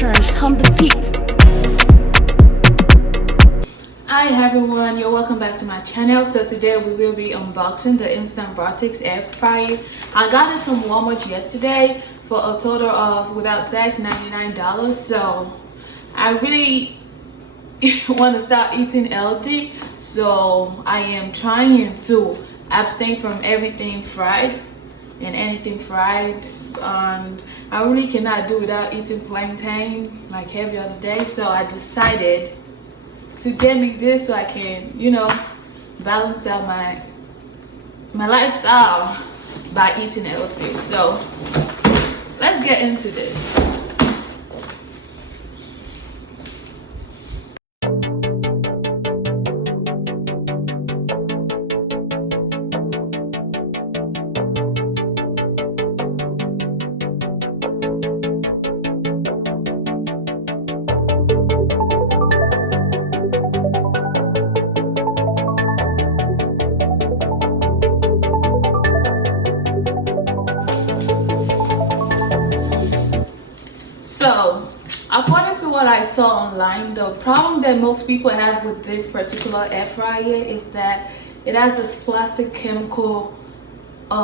Vultures on the beat. Hi everyone, you're welcome back to my channel. So today we will be unboxing the instant vortex air fryer. I got this from Walmart yesterday for a total of, without tax, $99. So I really want to start eating healthy, so I am trying to abstain from everything fried and anything fried, and I really cannot do without eating plantain like every other day. So I decided to get me this so I can, balance out my lifestyle by eating healthy. So let's get into this. So, according to what I saw online, the problem that most people have with this particular air fryer is that it has this plastic chemical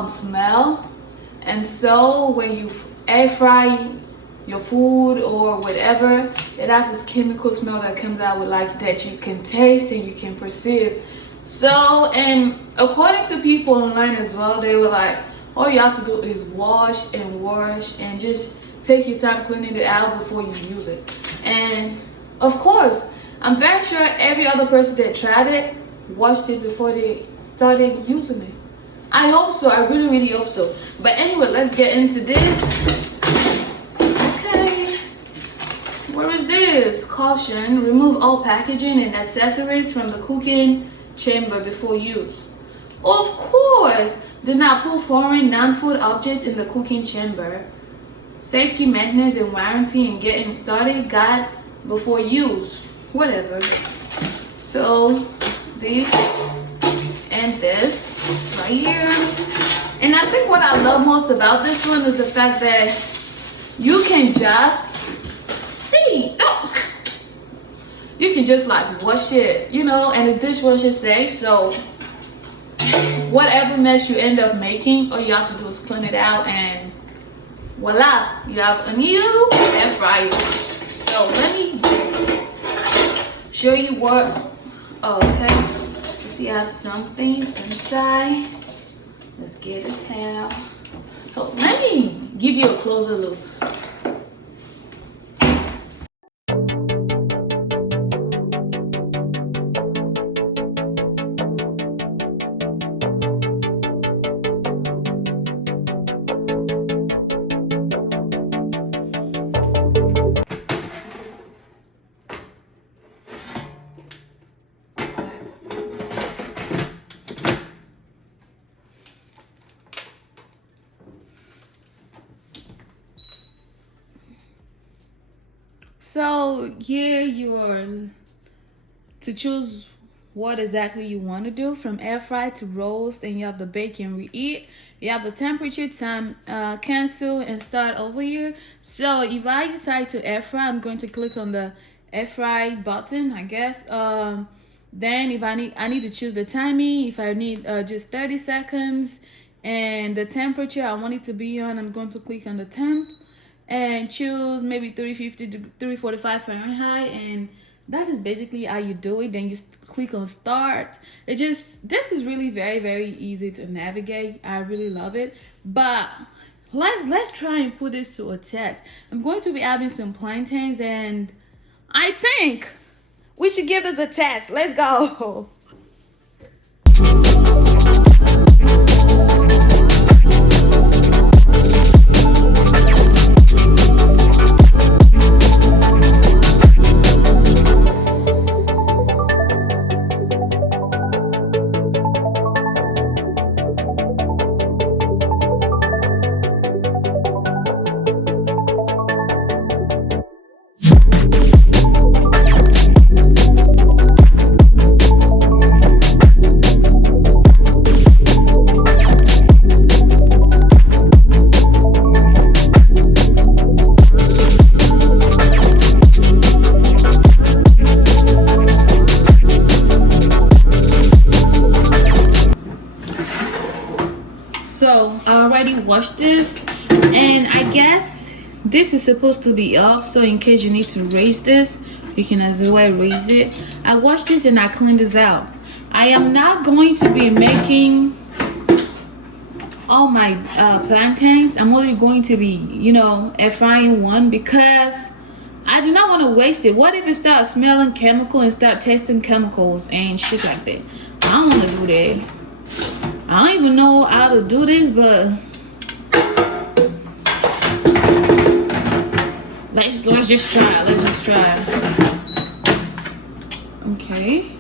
smell. And so when you air fry your food or whatever, it has this chemical smell that comes out with that you can taste and you can perceive. So, and according to people online as well, they were like, all you have to do is wash and just take your time cleaning it out before you use it. And of course, I'm very sure every other person that tried it washed it before they started using it. I hope so. I really hope so. But anyway, let's get into this. Okay, where is this? Caution: remove all packaging and accessories from the cooking chamber before use. Of course, do not put foreign non-food objects in the cooking chamber. Safety, maintenance, and warranty and getting started guide before use. Whatever. So this and this right here. And I think what I love most about this one is the fact that you can just you can just wash it, and it's dishwasher safe. So whatever mess you end up making, all you have to do is clean it out, and voila, you have a new air fryer. So let me show you what. Okay, you see I have something inside. Let's get this out. So let me give you a closer look. So here you are to choose what exactly you want to do, from air fry to roast, and you have the bake and reheat. You have the temperature, time, cancel, and start over here. So if I decide to air fry, I'm going to click on the air fry button, I guess. Then if I need to choose the timing. If I need just 30 seconds, and the temperature I want it to be on, I'm going to click on the temp and choose maybe 350 to 345 Fahrenheit, and that is basically how you do it. Then you click on start. This is really very easy to navigate. I really love it. But let's try and put this to a test. I'm going to be having some plantains, and I think we should give this a test. Let's go. So I already washed this, and I guess this is supposed to be up, so in case you need to raise this, you can as well raise it. I washed this and I cleaned this out. I am not going to be making all my plantains. I'm only going to be, air frying one because I do not want to waste it. What if it starts smelling chemical and start tasting chemicals and shit like that? I don't want to do that. I don't even know how to do this, but let's just try. Let's just try. Okay.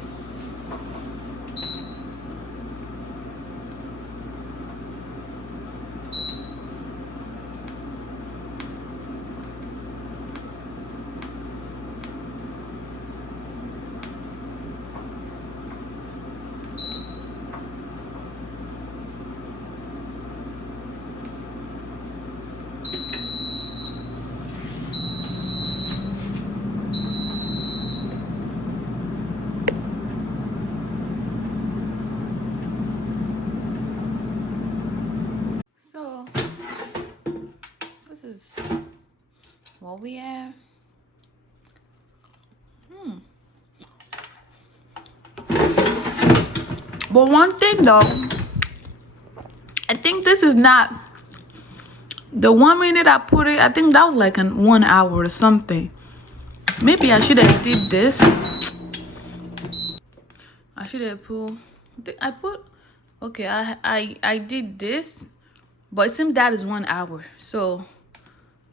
So this is what we have. But one thing though, I think this is not the 1 minute I put it. I think that was like 1 hour or something. Maybe I should have did this. I should have put. Okay, I did this, but it seems that is 1 hour. So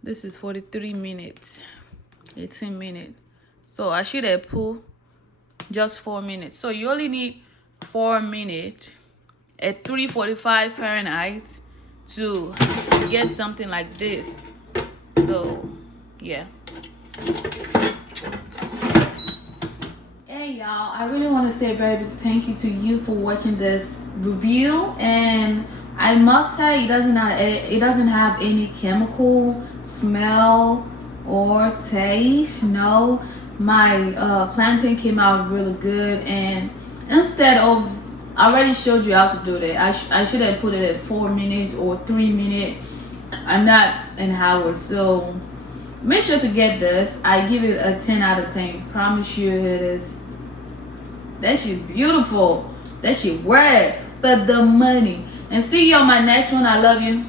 this is 43 minutes, 18 minutes. So I should have put just 4 minutes. So you only need 4 minutes at 345 Fahrenheit to get something like this. So yeah. Hey y'all, I really want to say a very big thank you to you for watching this review, and I must say it doesn't have any chemical smell or taste. No, my plantain came out really good, and instead of, I already showed you how to do that. I should have put it at 4 minutes or 3 minutes and not an hour. So make sure to get this. I give it a 10 out of 10. Promise you it is. That shit beautiful. That shit worth for the money. And see you on my next one. I love you.